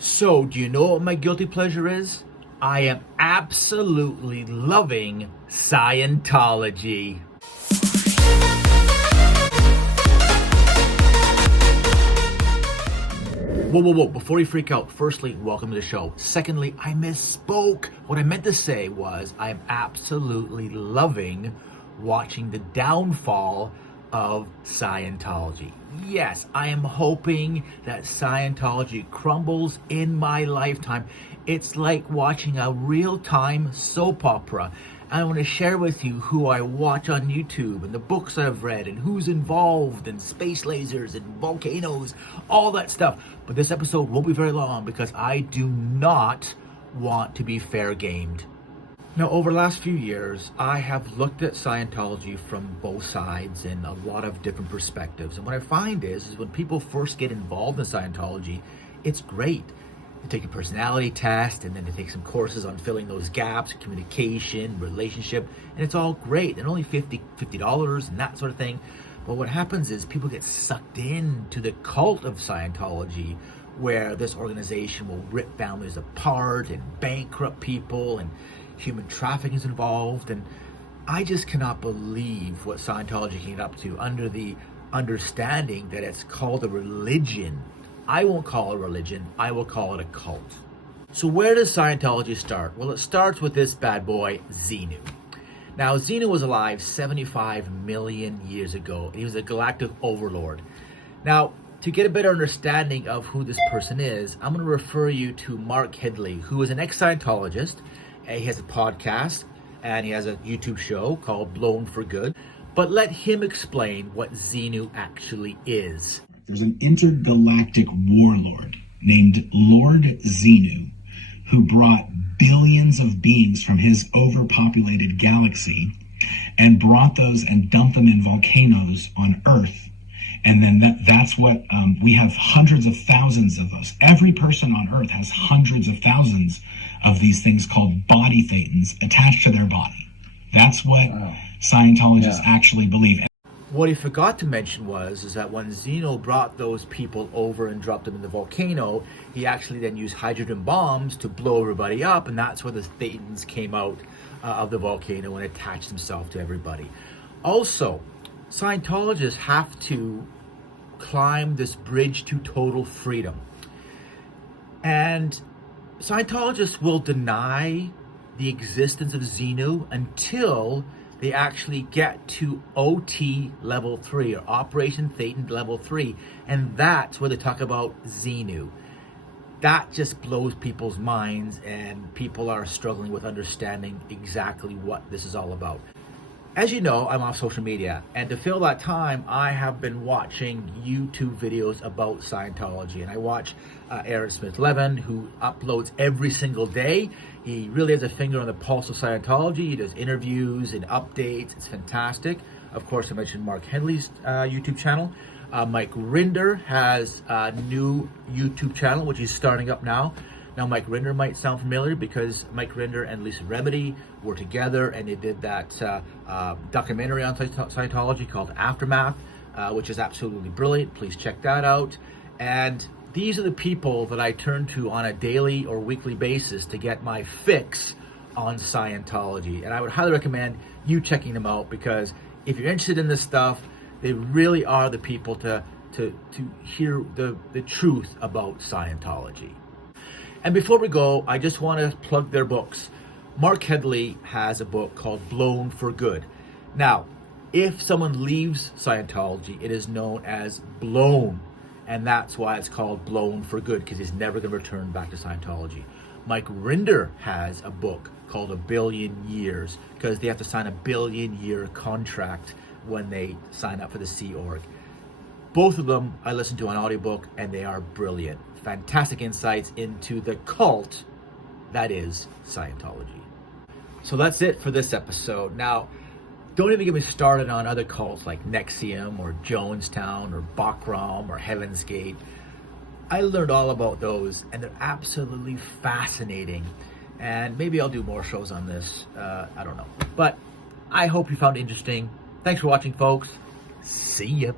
So, do you know what my guilty pleasure is? I am absolutely loving Scientology. Whoa. Before you freak out, firstly, welcome to the show. Secondly, I misspoke. What I meant to say was I am absolutely loving watching the downfall of Scientology. Yes, I am hoping that Scientology crumbles in my lifetime. It's like watching a real-time soap opera. I want to share with you who I watch on YouTube and the books I've read and who's involved and space lasers and volcanoes, all that stuff. But this episode won't be very long because I do not want to be fair gamed. Now, over the last few years, I have looked at Scientology from both sides in a lot of different perspectives. And what I find is when people first get involved in Scientology, it's great. They take a personality test and then they take some courses on filling those gaps, communication, relationship, and it's all great. And only $50 and that sort of thing. But what happens is people get sucked into the cult of Scientology, where this organization will rip families apart and bankrupt people, and human trafficking is involved. And I just cannot believe what Scientology can get up to under the understanding that it's called a religion. I won't call it a religion, I will call it a cult. So where does Scientology start? Well, it starts with this bad boy, Xenu. Now, Xenu was alive 75 million years ago. He was a galactic overlord. Now, to get a better understanding of who this person is, I'm going to refer you to Mark Headley, who is an ex-Scientologist. He has a podcast and he has a YouTube show called Blown for Good. But let him explain what Xenu actually is. There's an intergalactic warlord named Lord Xenu who brought billions of beings from his overpopulated galaxy and brought those and dumped them in volcanoes on Earth. And then that's what we have hundreds of thousands of those. Every person on Earth has hundreds of thousands of these things called body thetans attached to their body. That's what Scientologists actually believe. What he forgot to mention is that when Xenu brought those people over and dropped them in the volcano, he actually then used hydrogen bombs to blow everybody up, and that's where the thetans came out of the volcano and attached themselves to everybody. Also, Scientologists have to climb this bridge to total freedom. And Scientologists will deny the existence of Xenu until they actually get to OT level 3 or Operation Thetan level 3. And that's where they talk about Xenu. That just blows people's minds, and people are struggling with understanding exactly what this is all about. As you know, I'm off social media, and to fill that time, I have been watching YouTube videos about Scientology, and I watch Smith-Levin, who uploads every single day. He really has a finger on the pulse of Scientology. He does interviews and updates. It's fantastic. Of course, I mentioned Mark Henley's YouTube channel. Mike Rinder has a new YouTube channel, which he's starting up now. Now, Mike Rinder might sound familiar because Mike Rinder and Lisa Remedy were together and they did that documentary on Scientology called Aftermath, which is absolutely brilliant. Please check that out. And these are the people that I turn to on a daily or weekly basis to get my fix on Scientology. And I would highly recommend you checking them out, because if you're interested in this stuff, they really are the people to hear the truth about Scientology. And before we go, I just want to plug their books. Mark Headley has a book called Blown for Good. Now, if someone leaves Scientology, it is known as blown. And that's why it's called Blown for Good, because he's never going to return back to Scientology. Mike Rinder has a book called 1 Billion Years, because they have to sign a 1 billion-year contract when they sign up for the Sea Org. Both of them I listened to on audiobook, and they are brilliant. Fantastic insights into the cult that is Scientology. So that's it for this episode. Now, don't even get me started on other cults like NXIVM or Jonestown or Bokrom or Heaven's Gate. I learned all about those, and they're absolutely fascinating. And maybe I'll do more shows on this. I don't know. But I hope you found it interesting. Thanks for watching, folks. See ya.